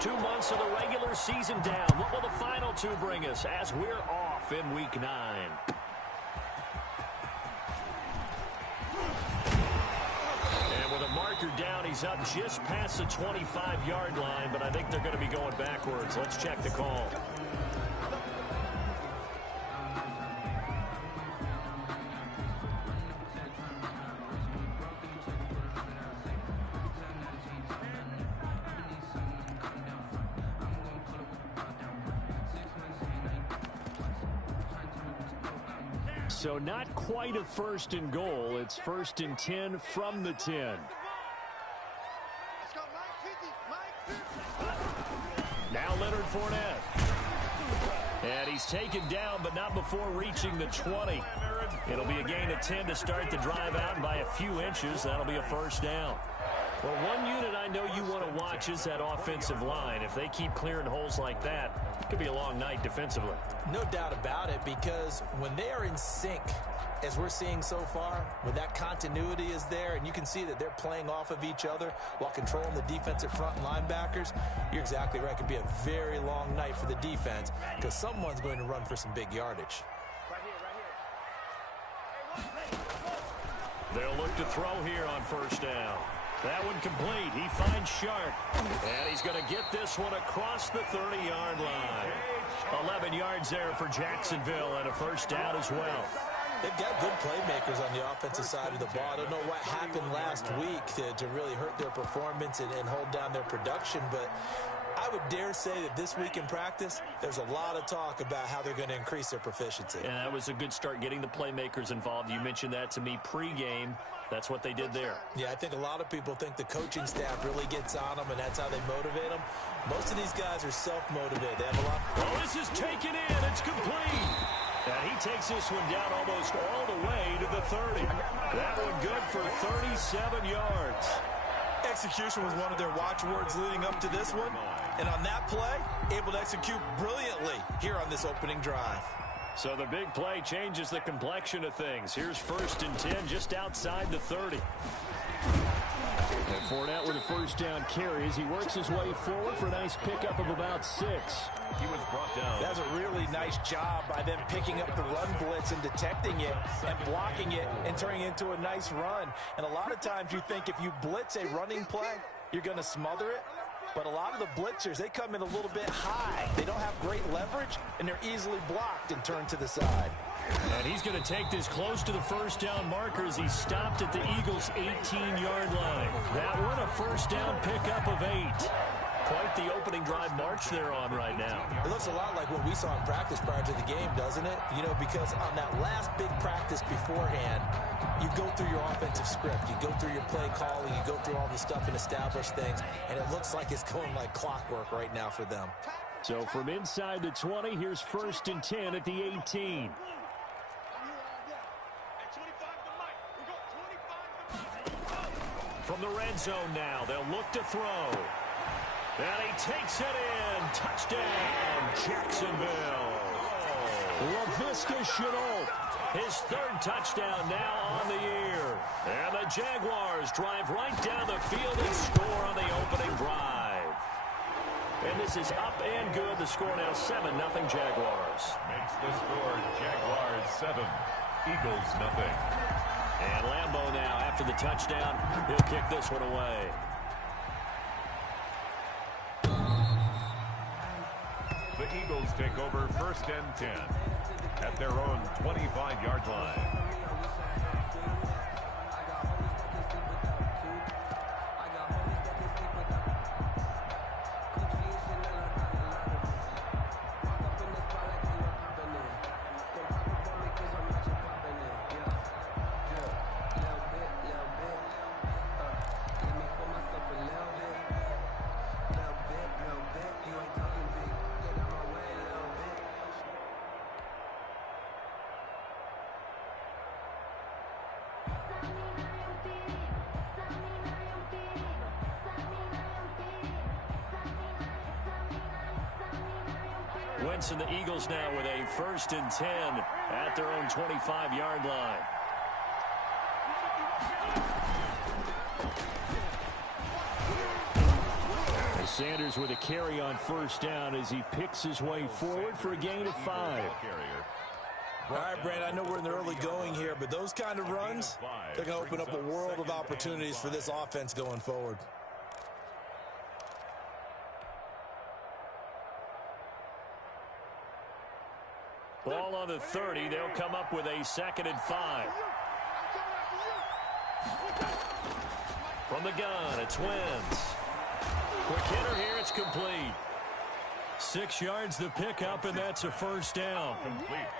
first 2 months of the regular season down. What will the final two bring us as we're off in Week 9? And with a marker down, he's up just past the 25-yard line, but I think they're going to be going backwards. Let's check the call. So not quite a first and goal. It's first and 10 from the 10. Now Leonard Fournette. And he's taken down, but not before reaching the 20. It'll be a gain of 10 to start the drive out, and by a few inches, that'll be a first down. Well, one unit I know you want to watch is that offensive line. If they keep clearing holes like that, it could be a long night defensively. No doubt about it, because when they are in sync, as we're seeing so far, when that continuity is there and you can see that they're playing off of each other while controlling the defensive front linebackers, you're exactly right. It could be a very long night for the defense because someone's going to run for some big yardage. They'll look to throw here on first down. That one complete. He finds Sharp. And he's going to get this one across the 30-yard line. 11 yards there for Jacksonville and a first down as well. They've got good playmakers on the offensive side of the ball. I don't know what happened last week to really hurt their performance and hold down their production, but I would dare say that this week in practice, there's a lot of talk about how they're going to increase their proficiency. And that was a good start getting the playmakers involved. You mentioned that to me pregame. That's what they did there. Yeah, I think a lot of people think the coaching staff really gets on them, and that's how they motivate them. Most of these guys are self-motivated. They have a lot. Oh, this is taken in. It's complete. And he takes this one down almost all the way to the 30. That one good for 37 yards. Execution was one of their watchwords leading up to this one. And on that play, able to execute brilliantly here on this opening drive. So the big play changes the complexion of things. Here's first and 10 just outside the 30. And Fournette with a first down carry as he works his way forward for a nice pickup of about 6. He was brought down. That's a really nice job by them picking up the run blitz and detecting it and blocking it and turning it into a nice run. And a lot of times you think if you blitz a running play, you're going to smother it. But a lot of the blitzers, they come in a little bit high. They don't have great leverage, and they're easily blocked and turned to the side. And he's going to take this close to the first down marker as he stopped at the Eagles' 18-yard line. That one a first down pickup of 8. Quite the opening drive march they're on right now. It looks a lot like what we saw in practice prior to the game, doesn't it? You know, because on that last big practice beforehand, you go through your offensive script. You go through your play calling. You go through all the stuff and establish things. And it looks like it's going like clockwork right now for them. So from inside the 20, here's first and 10 at the 18. From the red zone now, they'll look to throw. And he takes it in. Touchdown, Jacksonville. LaVisca Chenault, his third touchdown now on the year. And the Jaguars drive right down the field and score on the opening drive. And this is up and good. The score now 7-0 Jaguars. Makes the score Jaguars 7, Eagles 0. And Lambeau now after the touchdown. He'll kick this one away. The Eagles take over first and 10 at their own 25-yard line. Wentz and the Eagles now with a first and 10 at their own 25-yard line. Sanders with a carry on first down as he picks his way forward for a gain of 5. All right, Brandon, I know we're in the early going here, but those kind of runs, they're going to open up a world of opportunities for this offense going forward. Ball on the 30. They'll come up with a 2nd and 5. From the gun, it's Wentz. Quick hitter here, it's complete. 6 yards the pickup, and that's a first down.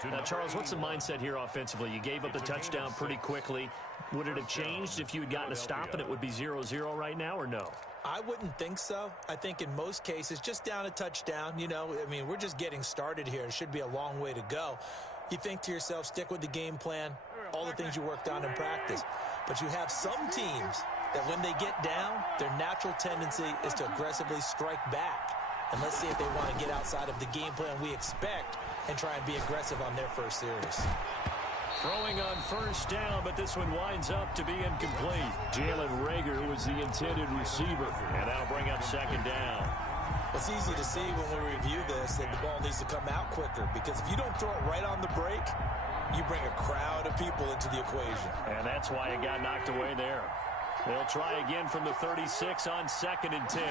Now, Charles, what's the mindset here offensively? You gave up the touchdown pretty quickly. Would it have changed if you had gotten a stop and it would be 0-0 right now, or no? I wouldn't think so. I think in most cases, just down a touchdown, you know, I mean, we're just getting started here. It should be a long way to go. You think to yourself, stick with the game plan, all the things you worked on in practice. But you have some teams that when they get down, their natural tendency is to aggressively strike back. And let's see if they want to get outside of the game plan we expect and try and be aggressive on their first series. Throwing on first down, but this one winds up to be incomplete. Jalen Reagor was the intended receiver, and that'll bring up 2nd down. It's easy to see when we review this that the ball needs to come out quicker, because if you don't throw it right on the break, you bring a crowd of people into the equation. And that's why it got knocked away there. They'll try again from the 36 on 2nd and 10.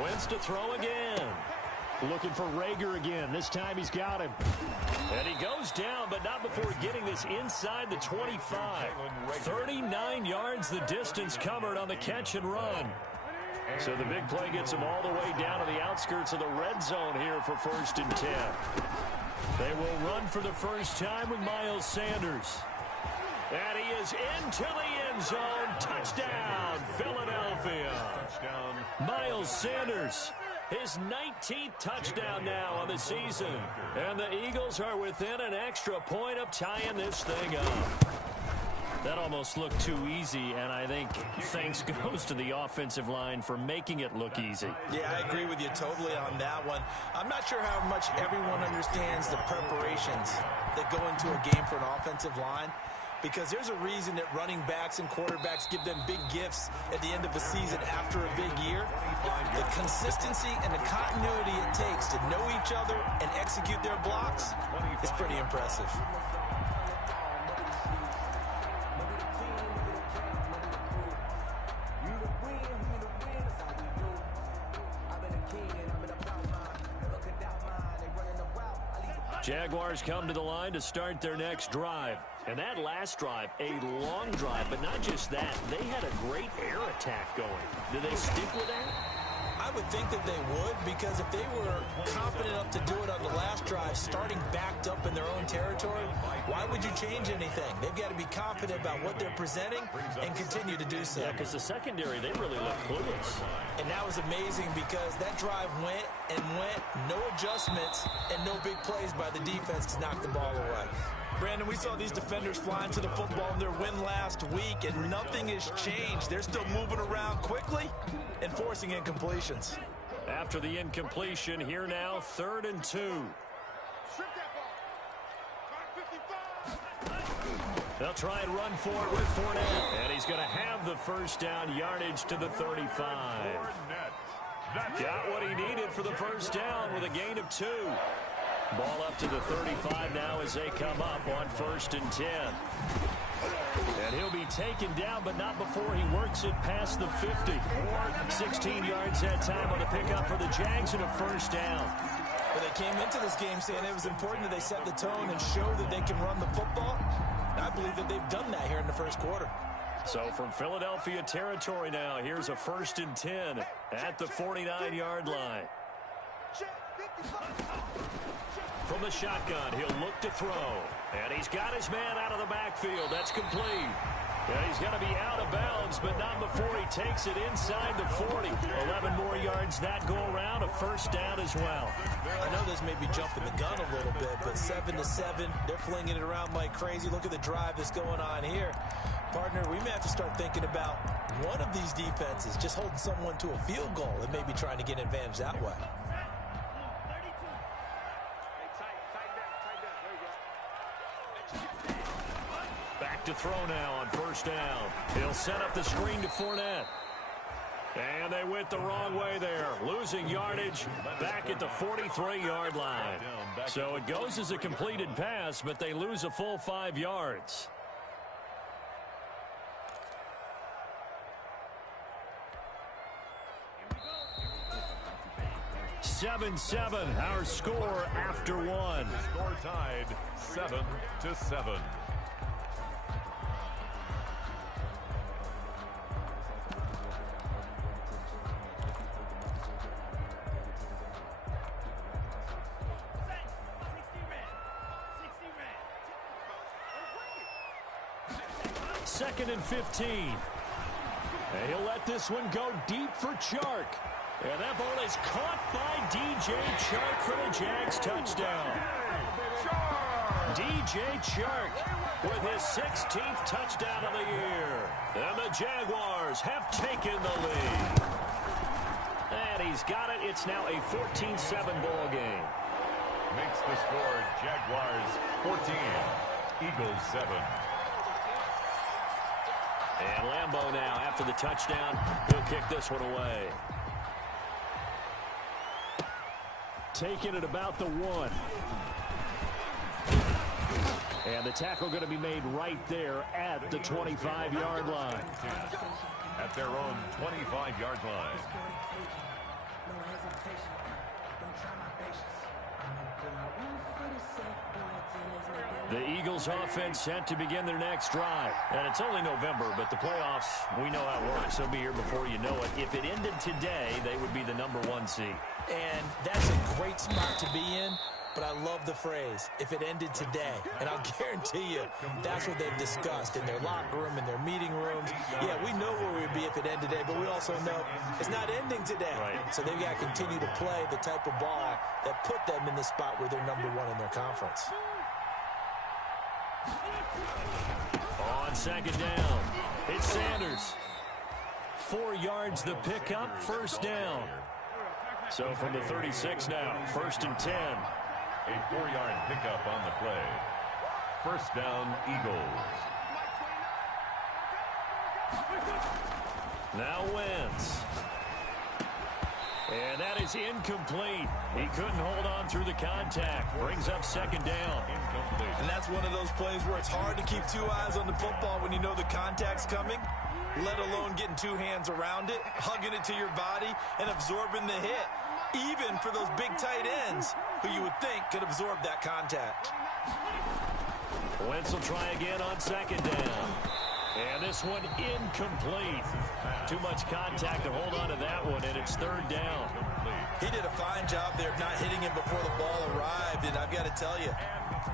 Wentz to throw again. Looking for Reagor again. This time he's got him. And he goes down, but not before getting this inside the 25. 39 yards the distance covered on the catch and run. So the big play gets him all the way down to the outskirts of the red zone here for 1st and 10. They will run for the first time with Miles Sanders. And he is into the end zone. Touchdown, Philadelphia. Miles Sanders, his 19th touchdown now on the season. And the Eagles are within an extra point of tying this thing up. That almost looked too easy, and I think thanks goes to the offensive line for making it look easy. Yeah, I agree with you totally on that one. I'm not sure how much everyone understands the preparations that go into a game for an offensive line, because there's a reason that running backs and quarterbacks give them big gifts at the end of a season after a big year. The consistency and the continuity it takes to know each other and execute their blocks is pretty impressive. Jaguars come to the line to start their next drive. And that last drive, a long drive, but not just that. They had a great air attack going. Do they stick with that? I would think that they would, because if they were confident enough to do it on the last drive, starting backed up in their own territory, why would you change anything? They've got to be confident about what they're presenting and continue to do so. Yeah, because the secondary, they really looked clueless. And that was amazing, because that drive went and went, no adjustments, and no big plays by the defense to knock the ball away. Brandon, we saw these defenders flying to the football in their win last week, and nothing has changed. They're still moving around quickly and forcing incompletions. After the incompletion, here now, 3rd and 2. They'll try and run for it with Fournette, and he's going to have the first down, yardage to the 35. Got what he needed for the first down with a gain of 2. Ball up to the 35 now as they come up on 1st and 10. And he'll be taken down, but not before he works it past the 50. 16 yards that time on the pickup for the Jags and a first down. Well, they came into this game saying it was important that they set the tone and show that they can run the football. And I believe that they've done that here in the first quarter. So from Philadelphia territory now, here's a 1st and 10 at the 49-yard line. From the shotgun, he'll look to throw. And he's got his man out of the backfield. That's complete. And he's going to be out of bounds, but not before he takes it inside the 40. 11 more yards that go around, a first down as well. I know this may be jumping the gun a little bit, but 7-7, they're flinging it around like crazy. Look at the drive that's going on here. Partner, we may have to start thinking about one of these defenses just holding someone to a field goal and maybe trying to get an advantage that way. Back to throw now on first down. He'll set up the screen to Fournette. And they went the wrong way there, losing yardage back at the 43-yard line. So it goes as a completed pass, but they lose a full 5 yards. 7-7, our score after one. Score tied 7-7. Second and 15. And he'll let this one go deep for Chark. And that ball is caught by DJ Chark for the Jags touchdown. DJ Chark with his 16th touchdown of the year. And the Jaguars have taken the lead. And he's got it. It's now a 14-7 ball game. Makes the score Jaguars 14, Eagles 7. And Lambeau now, after the touchdown, he'll kick this one away. Taking it about the 1. And the tackle going to be made right there at the 25-yard line. At their own 25-yard line. The Eagles offense set to begin their next drive. And it's only November, but the playoffs, we know how it works. They'll be here before you know it. If it ended today, they would be the #1 seed. And that's a great spot to be in, but I love the phrase, if it ended today. And I'll guarantee you, that's what they've discussed in their locker room, in their meeting rooms. Yeah, we know where we'd be if it ended today, but we also know it's not ending today. Right. So they've got to continue to play the type of ball that put them in the spot where they're #1 in their conference. On second down, it's Sanders. 4 yards the pickup, first down. So from the 36 now, 1st and 10. A 4-yard pickup on the play. First down, Eagles. Now Wentz. And that is incomplete. He couldn't hold on through the contact. Brings up second down. Incomplete. And that's one of those plays where it's hard to keep 2 eyes on the football when you know the contact's coming, let alone getting 2 hands around it, hugging it to your body, and absorbing the hit, even for those big tight ends who you would think could absorb that contact. Wentz will try again on second down. And this one incomplete. Too much contact to hold on to that one, and it's 3rd down. He did a fine job there of not hitting him before the ball arrived, and I've got to tell you,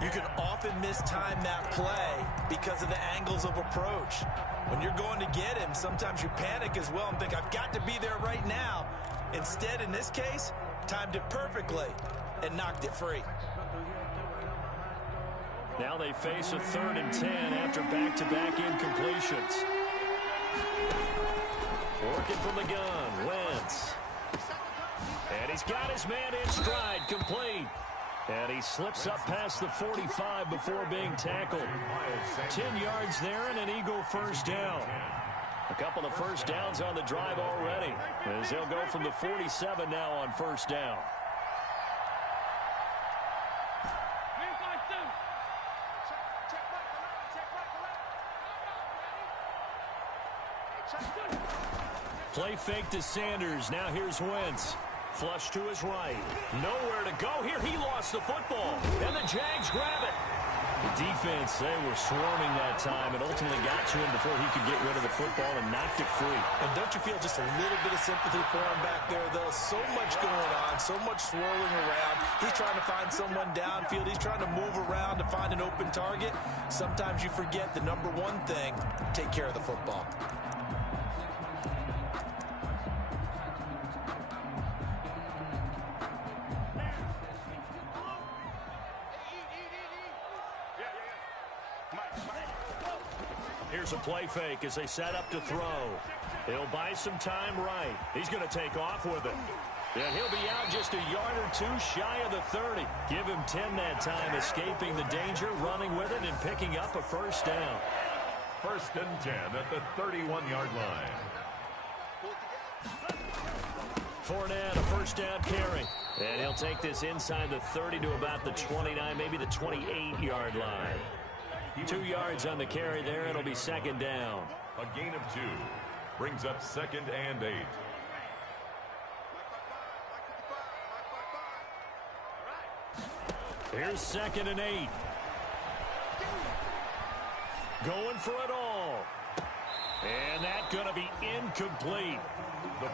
you can often mistime that play because of the angles of approach. When you're going to get him, sometimes you panic as well and think, I've got to be there right now. Instead, in this case, timed it perfectly and knocked it free. Now they face a 3rd and 10 after back-to-back incompletions. Working from the gun, Wentz. And he's got his man in stride, complete. And he slips up past the 45 before being tackled. 10 yards there and an Eagle first down. A couple of first downs on the drive already, as they'll go from the 47 now on first down. Play fake to Sanders. Now here's Wentz. Flush to his right. Nowhere to go here. He lost the football. And the Jags grab it. The defense, they were swarming that time and ultimately got to him before he could get rid of the football and knocked it free. And don't you feel just a little bit of sympathy for him back there, though? So much going on, so much swirling around. He's trying to find someone downfield. He's trying to move around to find an open target. Sometimes you forget the #1 thing, take care of the football. Here's a play fake as they set up to throw. He'll buy some time right. He's going to take off with it. And he'll be out just a yard or 2 shy of the 30. Give him 10 that time, escaping the danger, running with it, and picking up a first down. 1st and 10 at the 31-yard line. Fournette, a first down carry. And he'll take this inside the 30 to about the 29, maybe the 28-yard line. 2 yards on the carry there. It'll be second down. A gain of 2 brings up 2nd and 8. Here's 2nd and 8. Going for it all. And that's going to be incomplete.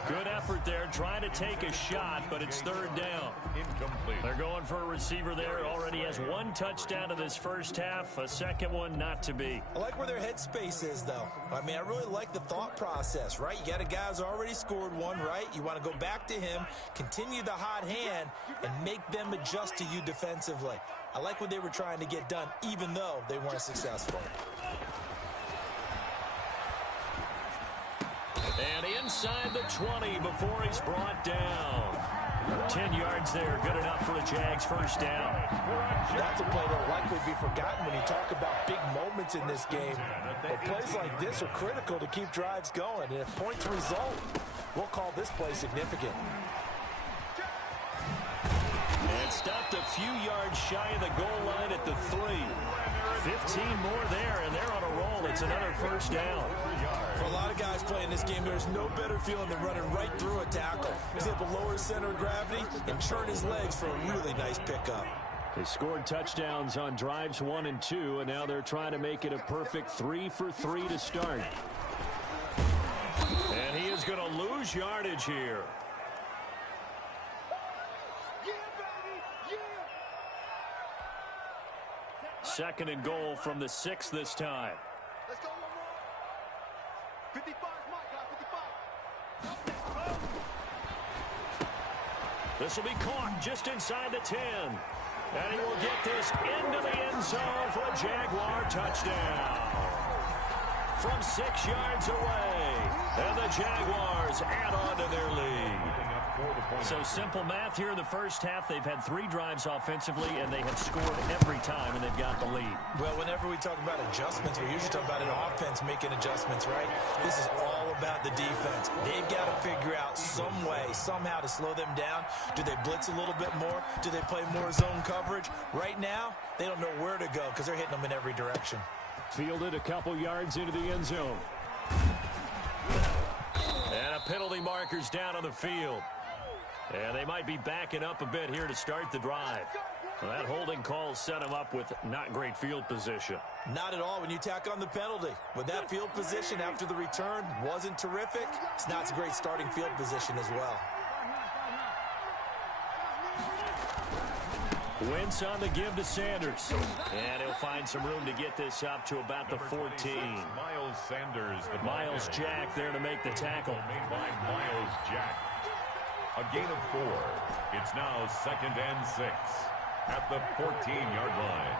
Good effort there, trying to take a shot, but it's 3rd down. Incomplete. They're going for a receiver there. Already has 1 touchdown in this first half, a second one not to be. I like where their headspace is, though. I mean, I really like the thought process, right? You got a guy who's already scored one, right? You want to go back to him, continue the hot hand, and make them adjust to you defensively. I like what they were trying to get done, even though they weren't successful. And inside the 20 before he's brought down. 10 yards there, good enough for the Jags' first down. That's a play that'll likely be forgotten when you talk about big moments in this game. But plays like this are critical to keep drives going. And if points result, we'll call this play significant. And stopped a few yards shy of the goal line at the 3. 15 more there, and they're on a roll. It's another first down. For a lot of guys playing this game, there's no better feeling than running right through a tackle. He's able to lower his center of gravity and churn his legs for a really nice pickup. They scored touchdowns on drives 1 and 2, and now they're trying to make it a perfect 3 for 3 to start. And he is going to lose yardage here. Second and goal from the 6 this time. Let's go, Lamar. 55, Mike, 55. This will be caught just inside the 10. And he will get this into the end zone for a Jaguar touchdown. From 6 yards away. And the Jaguars add on to their lead. So simple math here in the first half. They've had 3 drives offensively, and they have scored every time, and they've got the lead. Well, whenever we talk about adjustments, we usually talk about an offense making adjustments, right? This is all about the defense. They've got to figure out some way, somehow to slow them down. Do they blitz a little bit more? Do they play more zone coverage? Right now, they don't know where to go because they're hitting them in every direction. Fielded a couple yards into the end zone. And a penalty marker's down on the field. And they might be backing up a bit here to start the drive. Well, that holding call set him up with not great field position. Not at all when you tack on the penalty. With that field position after the return wasn't terrific, it's not a great starting field position as well. Wentz on the give to Sanders. And he'll find some room to get this up to about the 14. Miles Sanders. Miles Jack there to make the tackle. Made by Miles Jack. A gain of 4. It's now 2nd and 6 at the 14-yard line.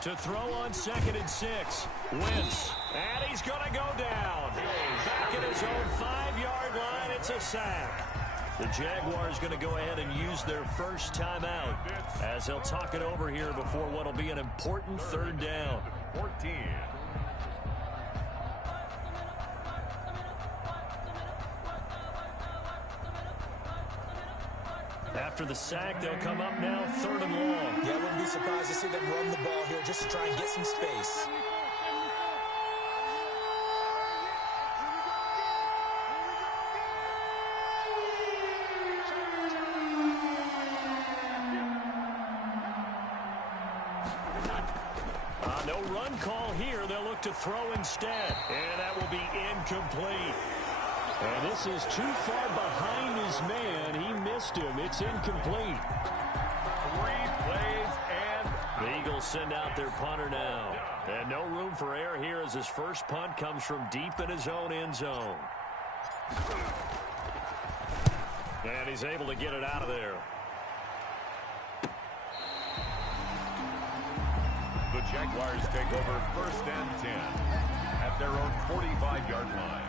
To throw on 2nd and 6. Wentz. And he's going to go down. Back at his own 5-yard line. It's a sack. The Jaguars going to go ahead and use their first timeout as they'll talk it over here before what will be an important 3rd down. 14. After the sack, they'll come up now 3rd and long. Yeah, I wouldn't be surprised to see them run the ball here just to try and get some space. No run call here. They'll look to throw instead. And that will be incomplete. And this is too far behind his man. He missed him. It's incomplete. 3 plays and the Eagles send out their punter now. And no room for error here as his first punt comes from deep in his own end zone. And he's able to get it out of there. the Jaguars take over 1st and 10 at their own 45-yard line.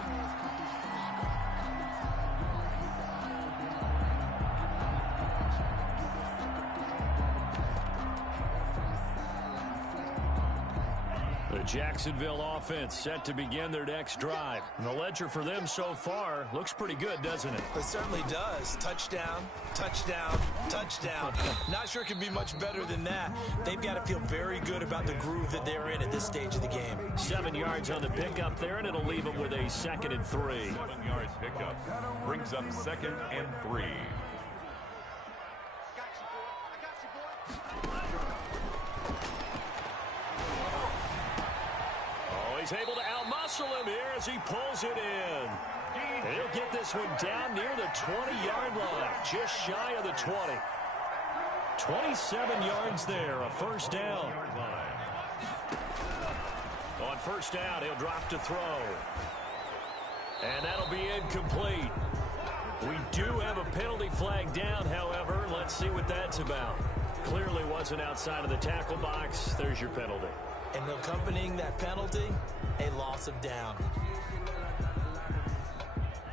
The Jacksonville offense set to begin their next drive. And the ledger for them so far looks pretty good, doesn't it? It certainly does. Touchdown, touchdown, touchdown. Not sure it could be much better than that. They've got to feel very good about the groove that they're in at this stage of the game. 7 yards on the pickup there, and it'll leave them with a 2nd and 3. 7 yards pickup brings up 2nd and 3. He's able to outmuscle him here as he pulls it in. He'll get this one down near the 20-yard line, just shy of the 20. 27 yards there, a first down. On first down, he'll drop to throw. And that'll be incomplete. We do have a penalty flag down, however. Let's see what that's about. Clearly wasn't outside of the tackle box. There's your penalty. And accompanying that penalty, a loss of down.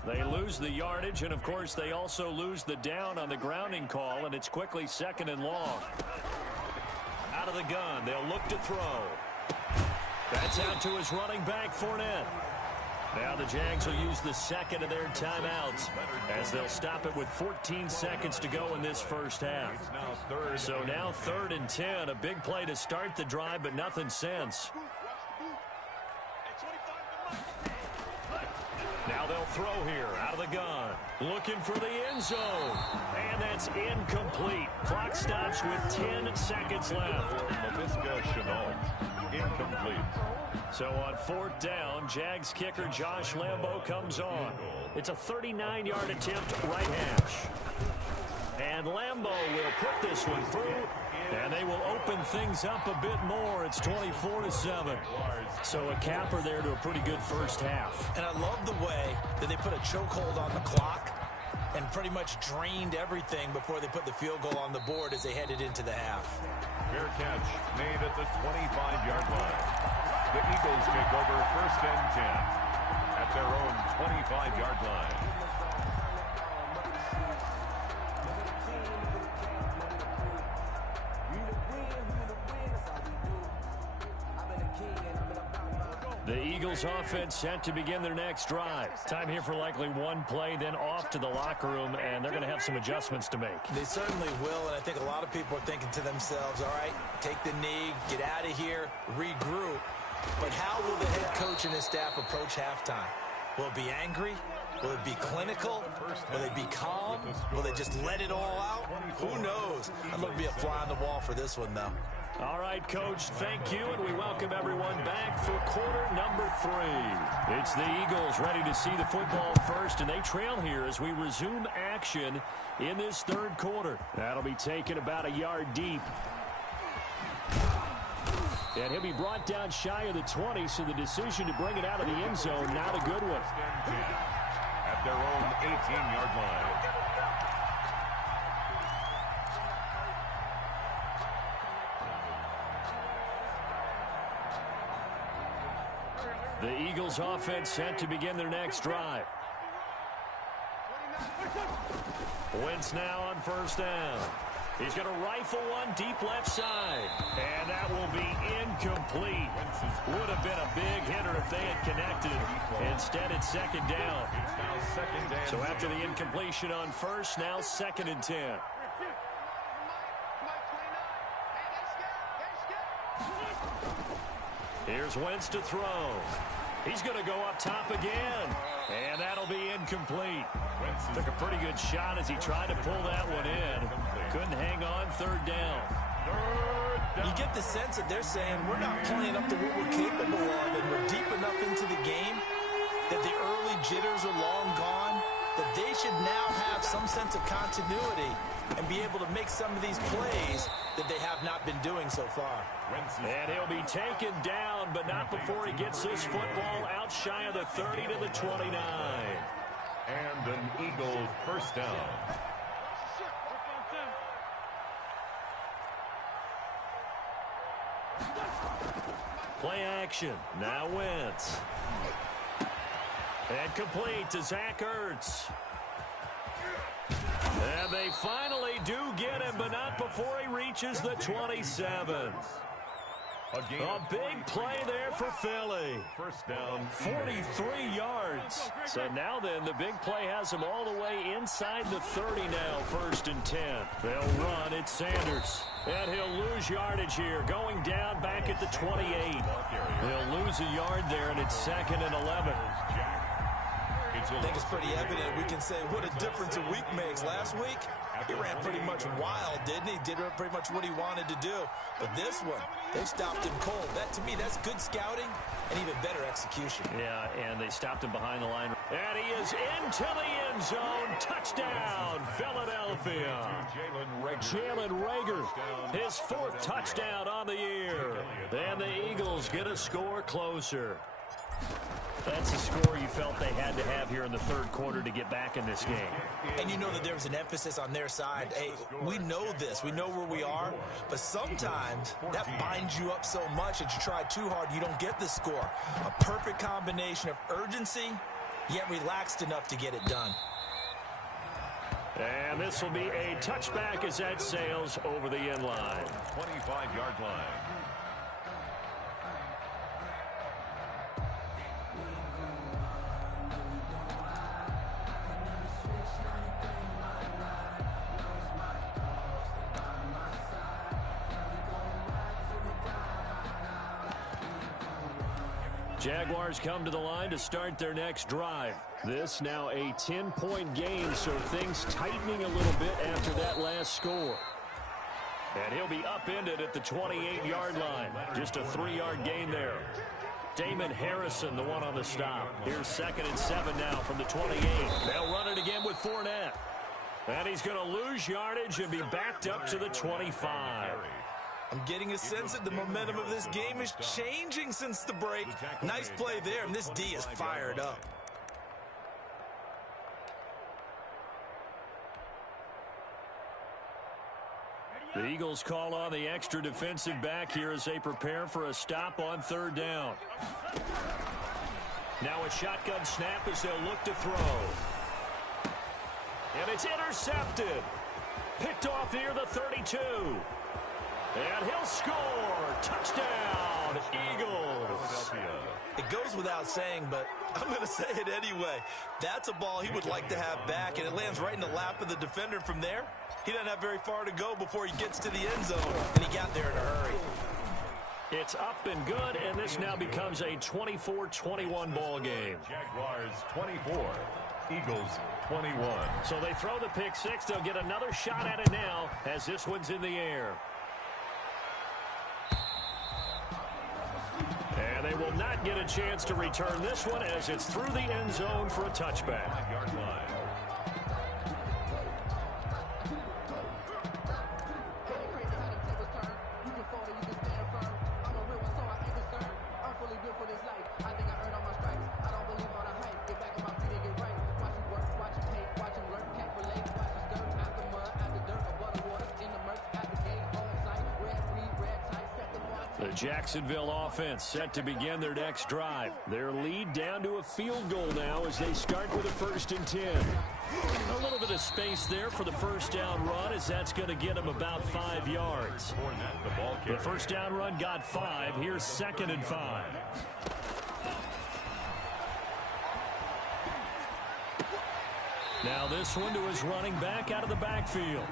They lose the yardage, and of course they also lose the down on the grounding call, and it's quickly 2nd and long. Out of the gun, they'll look to throw. That's out to his running back, Fournette. Now the Jags will use the 2nd of their timeouts as they'll stop it with 14 seconds to go in this first half. So now 3rd and 10, a big play to start the drive, but nothing since. Now they'll throw here out of the gun. Looking for the end zone. And that's incomplete. Clock stops with 10 seconds left. Incomplete. So on 4th down, Jags kicker Josh Lambo comes on. It's a 39-yard attempt right hash. And Lambo will put this one through, and they will open things up a bit more. It's 24-7. So a capper there to a pretty good first half. And I love the way that they put a chokehold on the clock and pretty much drained everything before they put the field goal on the board as they headed into the half. Fair catch made at the 25-yard line. The Eagles take over 1st and 10 at their own 25-yard line. The Eagles offense set to begin their next drive. Time here for likely one play, then off to the locker room, and they're going to have some adjustments to make. They certainly will, and I think a lot of people are thinking to themselves, all right, take the knee, get out of here, regroup. But how will the head coach and his staff approach halftime? Will it be angry? Will it be clinical? Will they be calm? Will they just let it all out? Who knows? I'd love to be a fly on the wall for this one, though. All right, Coach, thank you, and we welcome everyone back for quarter number 3. It's the Eagles ready to see the football first, and they trail here as we resume action in this 3rd quarter. That'll be taken about a yard deep. And he'll be brought down shy of the 20, so the decision to bring it out of the end zone, not a good one. At their own 18-yard line. The Eagles offense set to begin their next drive. Wentz now on 1st down. He's going to rifle one deep left side. And that will be incomplete. Would have been a big hitter if they had connected. Instead, it's 2nd down. So after the incompletion on 1st, now 2nd and 10. Here's Wentz to throw. He's going to go up top again. And that'll be incomplete. Took a pretty good shot as he tried to pull that one in. Couldn't hang on. 3rd down. You get the sense that they're saying we're not playing up to what we're capable of, and we're deep enough into the game that the early jitters are long gone, that they should now have some sense of continuity and be able to make some of these plays that they have not been doing so far. And he'll be taken down, but not before he gets this football out shy of the 30 to the 29. And an Eagle 1st down. Play action. Now Wentz. And complete to Zach Ertz. And they finally do get him, but not before he reaches the 27. A big play there for Philly. First down. 43 yards. So now then, the big play has them all the way inside the 30 now, 1st and 10. They'll run. It's Sanders. And he'll lose yardage here, going down back at the 28. He'll lose a yard there, and it's 2nd and 11. I think it's pretty evident. We can say what a difference a week makes. Last week, he ran pretty much wild, didn't he? Did pretty much what he wanted to do. But this one, they stopped him cold. That, to me, that's good scouting and even better execution. Yeah, and they stopped him behind the line. And he is into the end zone. Touchdown, Philadelphia. Jalen Reagor, his 4th touchdown on the year. And the Eagles get a score closer. That's a score you felt they had to have here in the 3rd quarter to get back in this game. And you know that there was an emphasis on their side. Hey, we know this. We know where we are. But sometimes that binds you up so much that you try too hard, you don't get the score. A perfect combination of urgency, yet relaxed enough to get it done. And this will be a touchback as that sails over the end line. 25-yard line. Jaguars come to the line to start their next drive. This now a 10-point game, so things tightening a little bit after that last score. And he'll be upended at the 28-yard line. Just a 3-yard gain there. Damon Harrison, the one on the stop. Here's 2nd and 7 now from the 28. They'll run it again with Fournette. And he's going to lose yardage and be backed up to the 25. I'm getting a sense that the momentum of this game is changing since the break. Nice play there, and this D is fired up. The Eagles call on the extra defensive back here as they prepare for a stop on 3rd down. Now a shotgun snap as they'll look to throw. And it's intercepted. Picked off near the 32. And he'll score. Touchdown, Eagles. It goes without saying, but I'm going to say it anyway. That's a ball he would like to have back, and it lands right in the lap of the defender from there. He doesn't have very far to go before he gets to the end zone, and he got there in a hurry. It's up and good, and this now becomes a 24-21 ball game. Jaguars 24, Eagles 21. So they throw the pick six. They'll get another shot at it now as this one's in the air. And they will not get a chance to return this one as it's through the end zone for a touchback. 5-yard line. The Jacksonville offense set to begin their next drive. Their lead down to a field goal now as they start with a 1st and 10. A little bit of space there for the first down run as that's going to get them about 5 yards. The first down run got 5. Here's 2nd and 5. Now this one to his running back out of the backfield.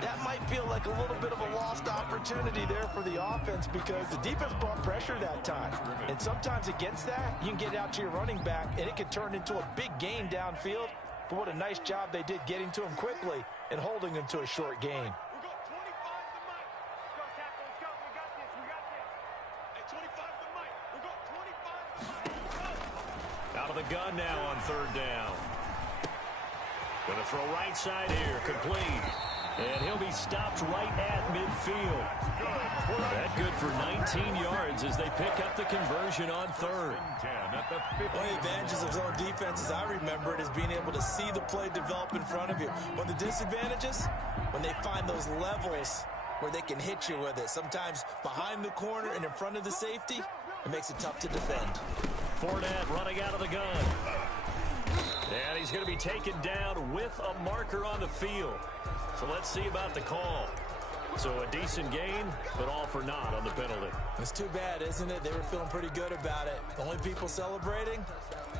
That might feel like a little bit of a lost opportunity there for the offense because the defense brought pressure that time. And sometimes against that, you can get out to your running back, and it can turn into a big gain downfield. But what a nice job they did getting to him quickly and holding him to a short gain. Out of the gun now on 3rd down. Going to throw right side here, complete. And he'll be stopped right at midfield. That good for 19 yards as they pick up the conversion on 3rd. One of the advantages of zone defense, as I remember it, is being able to see the play develop in front of you. One of the disadvantages, when they find those levels where they can hit you with it. Sometimes behind the corner and in front of the safety, it makes it tough to defend. Fournette running out of the gun. And he's going to be taken down with a marker on the field. So let's see about the call. So a decent gain, but all for naught on the penalty. It's too bad, isn't it? They were feeling pretty good about it. The only people celebrating,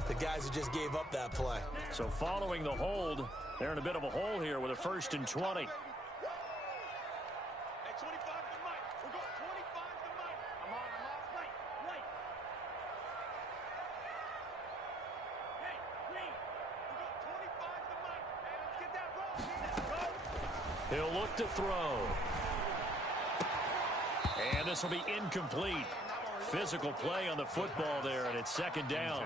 the guys who just gave up that play. So following the hold, they're in a bit of a hole here with a 1st and 20. He'll look to throw. And this will be incomplete. Physical play on the football there, and it's 2nd down.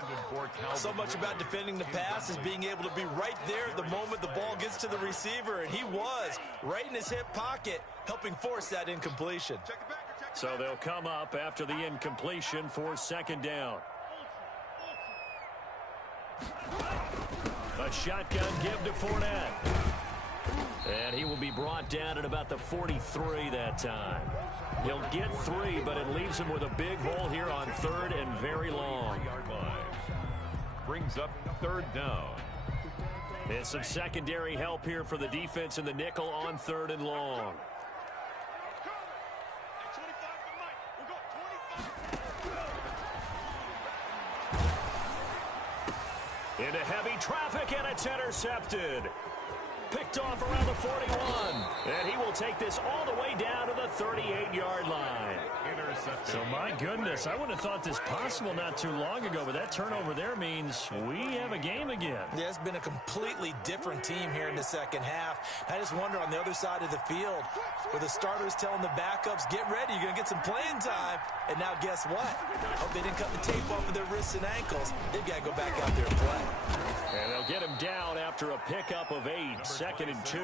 So much about defending the pass is being able to be right there the moment the ball gets to the receiver, and he was right in his hip pocket, helping force that incompletion. So they'll come up after the incompletion for 2nd down. A shotgun give to Fournette. And he will be brought down at about the 43 that time. He'll get 3, but it leaves him with a big hole here on 3rd and very long. Brings up 3rd down. And some secondary help here for the defense in the nickel on 3rd and long. Into heavy traffic, and it's intercepted. Picked off around the 41. And he will take this all the way down to the 38-yard line. So, my goodness, I wouldn't have thought this possible not too long ago, but that turnover there means we have a game again. Yeah, it's been a completely different team here in the 2nd half. I just wonder on the other side of the field, where the starters telling the backups, get ready, you're going to get some playing time. And now guess what? Hope they didn't cut the tape off of their wrists and ankles. They've got to go back out there and play. And they'll get him down after a pickup of 8, 2nd and 2.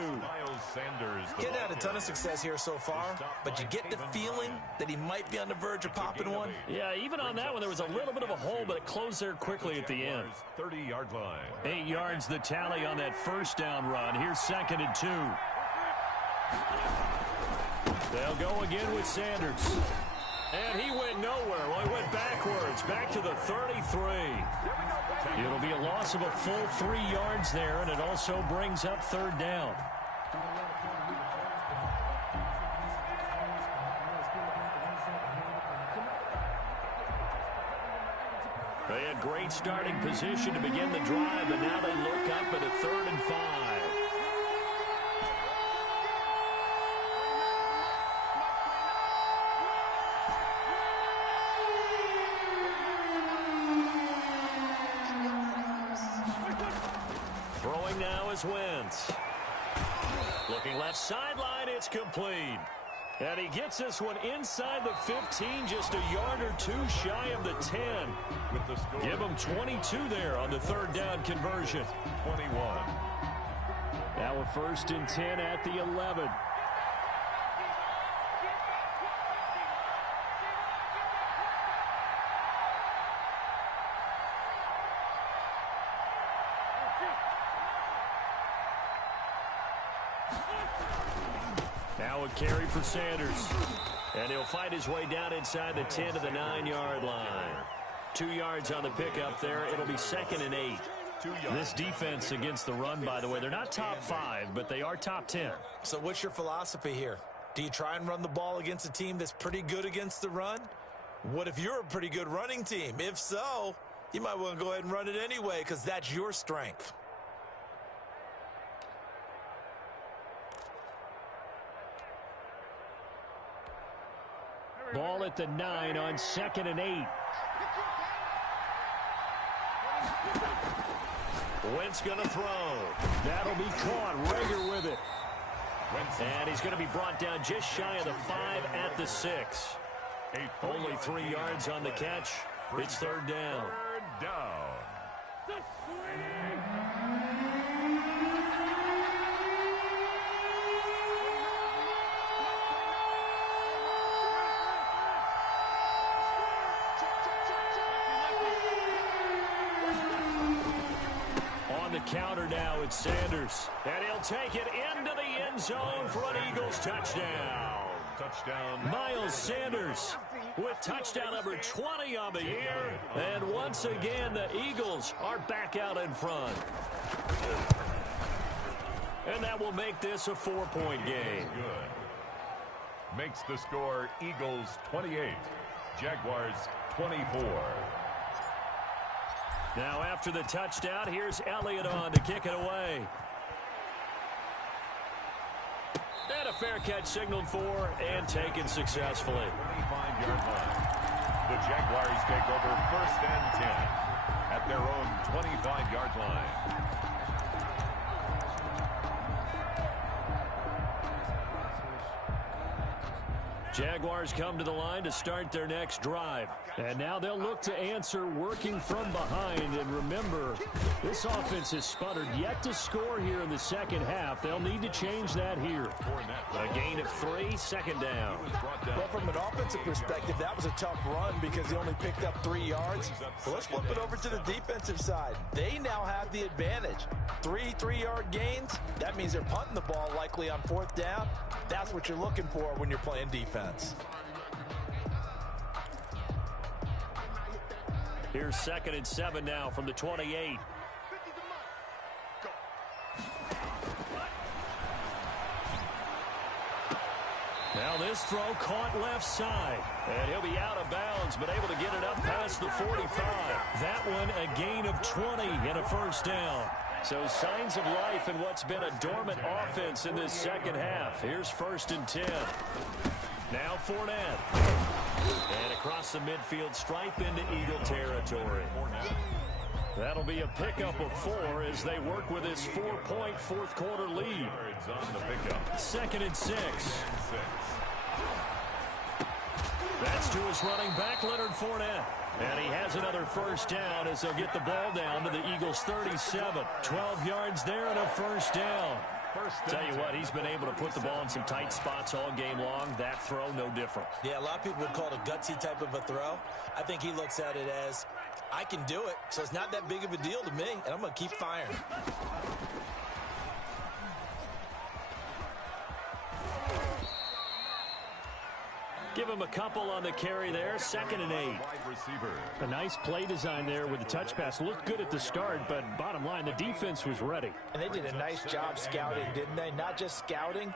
Getting had a ton of success here so far, but you get the feeling that he might be on the verge of popping one. Yeah, even on that one, there was a little bit of a hole, but it closed there quickly at the end. 30-yard line. 8 yards the tally on that 1st down run. Here's 2nd and 2. They'll go again with Sanders. And he went nowhere. Well, he went backwards, back to the 33. It'll be a loss of a full 3 yards there, and it also brings up 3rd down. They had great starting position to begin the drive, and now they look up at a 3rd and 5. Throwing now is Wentz. Looking left sideline, it's complete. And he gets this one inside the 15, just a yard or 2 shy of the 10. With the score. Give him 22 there on the 3rd down conversion. 21. Now a 1st and 10 at the 11. Now a carry for Sanders. And he'll fight his way down inside the 10 to the 9-yard line. 2 yards on the pickup there. It'll be 2nd and 8. This defense against the run, by the way, they're not top 5, but they are top 10. So what's your philosophy here? Do you try and run the ball against a team that's pretty good against the run? What if you're a pretty good running team? If so, you might want to go ahead and run it anyway because that's your strength. Ball at the 9 on 2nd and 8. Wentz going to throw. That'll be caught. Rager with it. And he's going to be brought down just shy of the 5 at the 6. Only 3 yards on the catch. It's 3rd down. 3rd down. Counter now, it's Sanders. And he'll take it into the end zone for an Eagles touchdown. Touchdown. Miles Sanders with touchdown number 20 on the year. And once again, the Eagles are back out in front. And that will make this a 4-point game. Good. makes the score Eagles 28, Jaguars 24. Now after the touchdown, here's Elliott on to kick it away. And a fair catch signaled for and taken successfully. 25-yard line. The Jaguars take over 1st and 10 at their own 25-yard line. Jaguars come to the line to start their next drive. And now they'll look to answer working from behind. And remember, this offense has sputtered yet to score here in the second half. They'll need to change that here. A gain of 3, 2nd down. Well, from an offensive perspective, that was a tough run because he only picked up 3 yards. Well, let's flip it over to the defensive side. They now have the advantage. 3 3-yard gains. That means they're punting the ball likely on 4th down. That's what you're looking for when you're playing defense. Here's 2nd and 7 now from the 28. Now this throw caught left side. And he'll be out of bounds, but able to get it up past the 45. That one a gain of 20 and a 1st down. So signs of life in what's been a dormant offense in this second half. Here's 1st and 10. Now Fournette. And across the midfield stripe into Eagle territory. That'll be a pickup of 4 as they work with this 4-point 4th quarter lead. 2nd and 6. That's to his running back, Leonard Fournette. And he has another 1st down as they'll get the ball down to the Eagles' 37. 12 yards there and a 1st down. Tell you what, he's been able to put the ball in some tight spots all game long. That throw, no different. Yeah, a lot of people would call it a gutsy type of a throw. I think he looks at it as, I can do it, so it's not that big of a deal to me, and I'm going to keep firing. Give him a couple on the carry there. 2nd and 8. A nice play design there with the touch pass. Looked good at the start, but bottom line, the defense was ready. And they did a nice job scouting, didn't they? Not just scouting,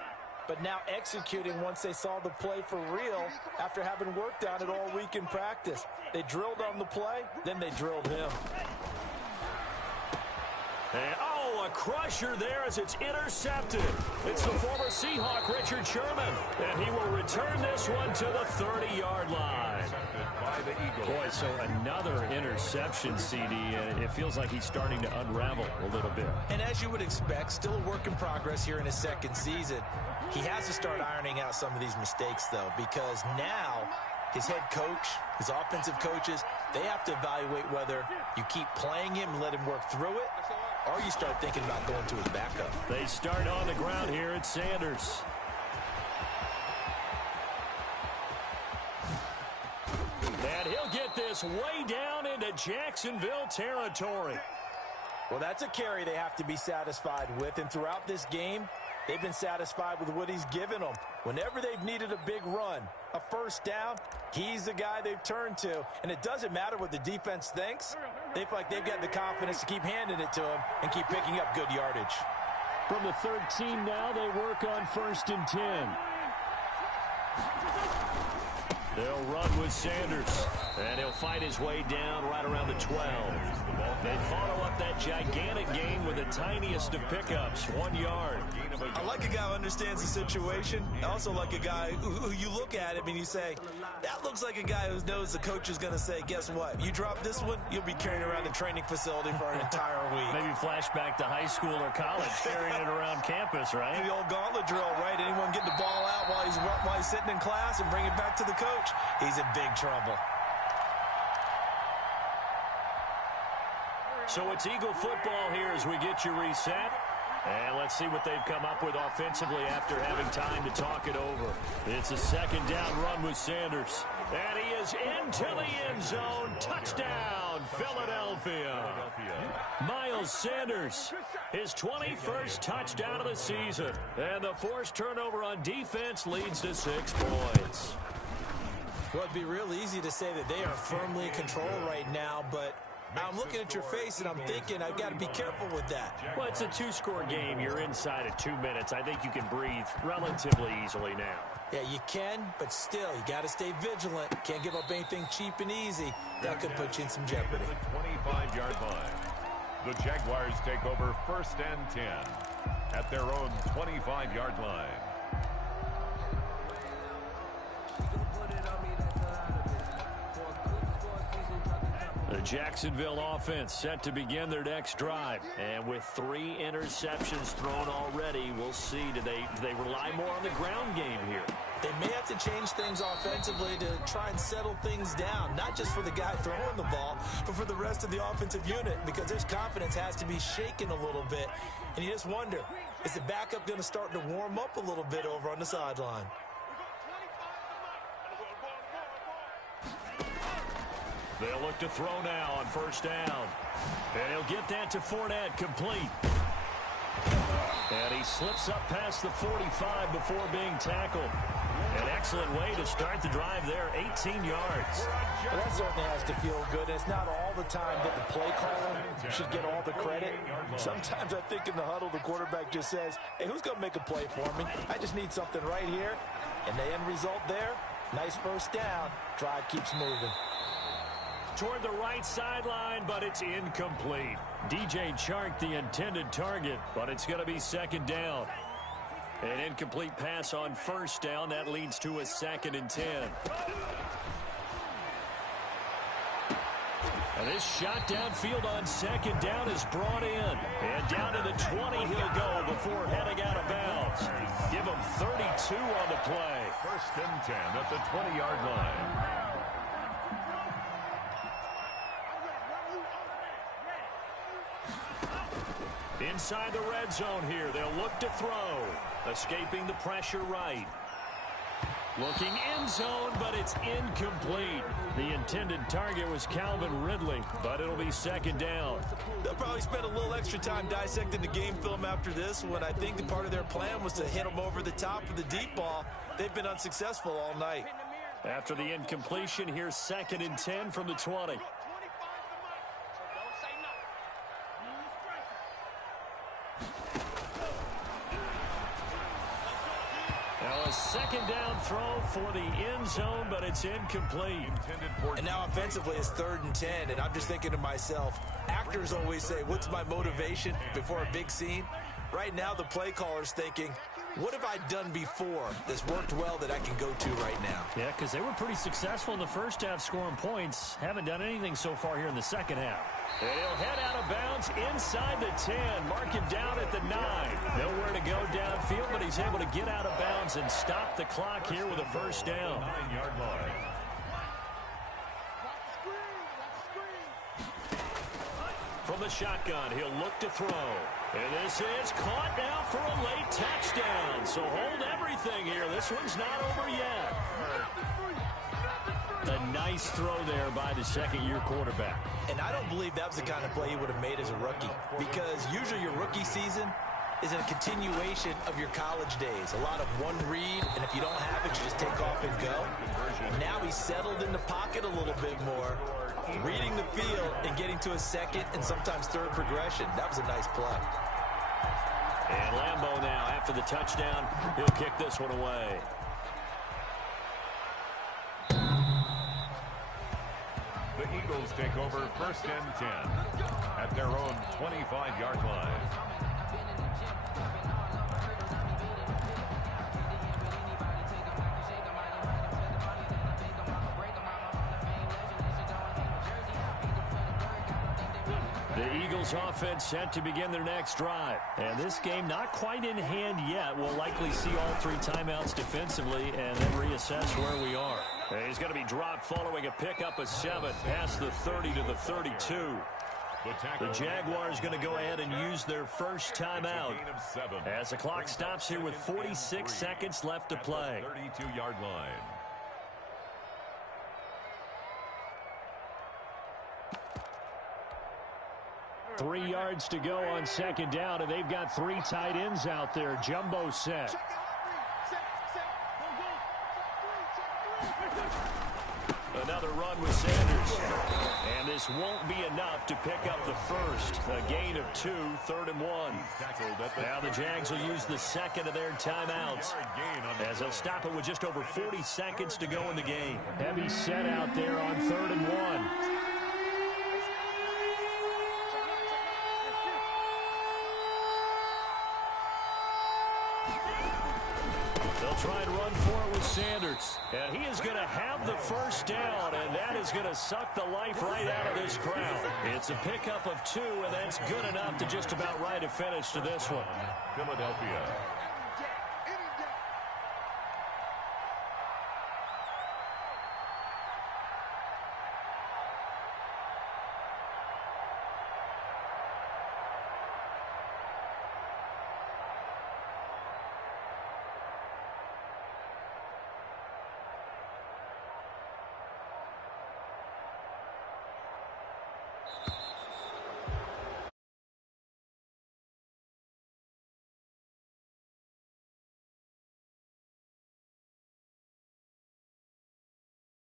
but now executing once they saw the play for real after having worked on it all week in practice. They drilled on the play, then they drilled him. And, a crusher there as it's intercepted. It's the former Seahawk, Richard Sherman. And he will return this one to the 30-yard line. Boy, so another interception, CD. And it feels like he's starting to unravel a little bit. And as you would expect, still a work in progress here in his 2nd season. He has to start ironing out some of these mistakes, though, because now his head coach, his offensive coaches, they have to evaluate whether you keep playing him and let him work through it, or you start thinking about going to his backup. They start on the ground here at Sanders. And he'll get this way down into Jacksonville territory. Well, that's a carry they have to be satisfied with, and throughout this game, they've been satisfied with what he's given them. Whenever they've needed a big run, a 1st down, he's the guy they've turned to. And it doesn't matter what the defense thinks. They feel like they've got the confidence to keep handing it to him and keep picking up good yardage. From the 13 now, they work on 1st and 10. They'll run with Sanders, and he'll fight his way down right around the 12. They follow up that gigantic gain with the tiniest of pickups, 1 yard. I like a guy who understands the situation. I also like a guy who you look at him and you say, that looks like a guy who knows the coach is going to say, guess what? You drop this one, you'll be carrying around the training facility for an entire week. Maybe flashback to high school or college, carrying it around campus, right? The old gauntlet drill, right? Anyone get the ball out while he's sitting in class and bring it back to the coach? He's in big trouble. So it's Eagle football here as we get you reset. And let's see what they've come up with offensively after having time to talk it over. It's a 2nd down run with Sanders. And he is into the end zone. Touchdown, Philadelphia. Miles Sanders, his 21st touchdown of the season. And the forced turnover on defense leads to 6 points. Well, it'd be real easy to say that they are firmly in control right now, but I'm looking at your face, and I'm thinking I've got to be careful with that. Well, it's a two-score game. You're inside of 2 minutes. I think you can breathe relatively easily now. Yeah, you can, but still, you got to stay vigilant. Can't give up anything cheap and easy. That could put you in some jeopardy. The 25-yard line. The Jaguars take over 1st and 10 at their own 25-yard line. The Jacksonville offense set to begin their next drive. And with 3 interceptions thrown already, we'll see. Do they rely more on the ground game here? They may have to change things offensively to try and settle things down, not just for the guy throwing the ball, but for the rest of the offensive unit, because their confidence has to be shaken a little bit. And you just wonder, is the backup going to start to warm up a little bit over on the sideline? They'll look to throw now on 1st down. And he'll get that to Fournette, complete. And he slips up past the 45 before being tackled. An excellent way to start the drive there, 18 yards. Well, that certainly has to feel good. It's not all the time that the play caller should get all the credit. Sometimes I think in the huddle, the quarterback just says, hey, who's going to make a play for me? I just need something right here. And the end result there, nice 1st down. Drive keeps moving. Toward the right sideline, but it's incomplete. DJ Chark, the intended target, but it's going to be 2nd down. An incomplete pass on 1st down. That leads to a 2nd and 10. And this shot downfield on 2nd down is brought in. And down to the 20 he'll go before heading out of bounds. Give him 32 on the play. 1st and 10 at the 20-yard line. Inside the red zone here, they'll look to throw. Escaping the pressure right. Looking end zone, but it's incomplete. The intended target was Calvin Ridley, but it'll be 2nd down. They'll probably spend a little extra time dissecting the game film after this one. I think the part of their plan was to hit them over the top with the deep ball. They've been unsuccessful all night. After the incompletion, here's 2nd and 10 from the 20. Now a 2nd down throw for the end zone, but it's incomplete. And now offensively it's 3rd and 10, and I'm just thinking to myself, actors always say, what's my motivation before a big scene? Right now the play caller's thinking, what have I done before that's worked well that I can go to right now? Yeah, because they were pretty successful in the 1st half scoring points. Haven't done anything so far here in the 2nd half. And he'll head out of bounds inside the 10. Mark him down at the 9. Nowhere to go downfield, but he's able to get out of bounds and stop the clock here with a 1st down. 9-yard line. From the shotgun, he'll look to throw. And this is caught now for a late touchdown. So hold everything here. This one's not over yet. A nice throw there by the 2nd-year quarterback. And I don't believe that was the kind of play he would have made as a rookie, because usually your rookie season is a continuation of your college days. A lot of one read, and if you don't have it, you just take off and go. And now he's settled in the pocket a little bit more, reading the field and getting to a 2nd and sometimes 3rd progression. That was a nice play. And Lambeau now, after the touchdown, he'll kick this one away. The Eagles take over 1st and 10 at their own 25-yard line. The Eagles offense set to begin their next drive. And this game not quite in hand yet. We'll likely see all 3 timeouts defensively and then reassess where we are. And he's going to be dropped following a pickup of 7 past the 30 to the 32. The Jaguars going to go ahead and use their first timeout as the clock stops here with 46 seconds left to play. 32-yard line. Three yards to go on 2nd down, and they've got 3 tight ends out there. Jumbo set. Another run with Sanders. And this won't be enough to pick up the first. A gain of 2, 3rd and 1. Now the Jags will use the second of their timeouts as they'll stop it with just over 40 seconds to go in the game. Heavy set out there on 3rd and 1. Try and run for it with Sanders. And he is going to have the first down, and that is going to suck the life right out of this crowd. It's a pickup of 2, and that's good enough to just about write a finish to this one. Philadelphia.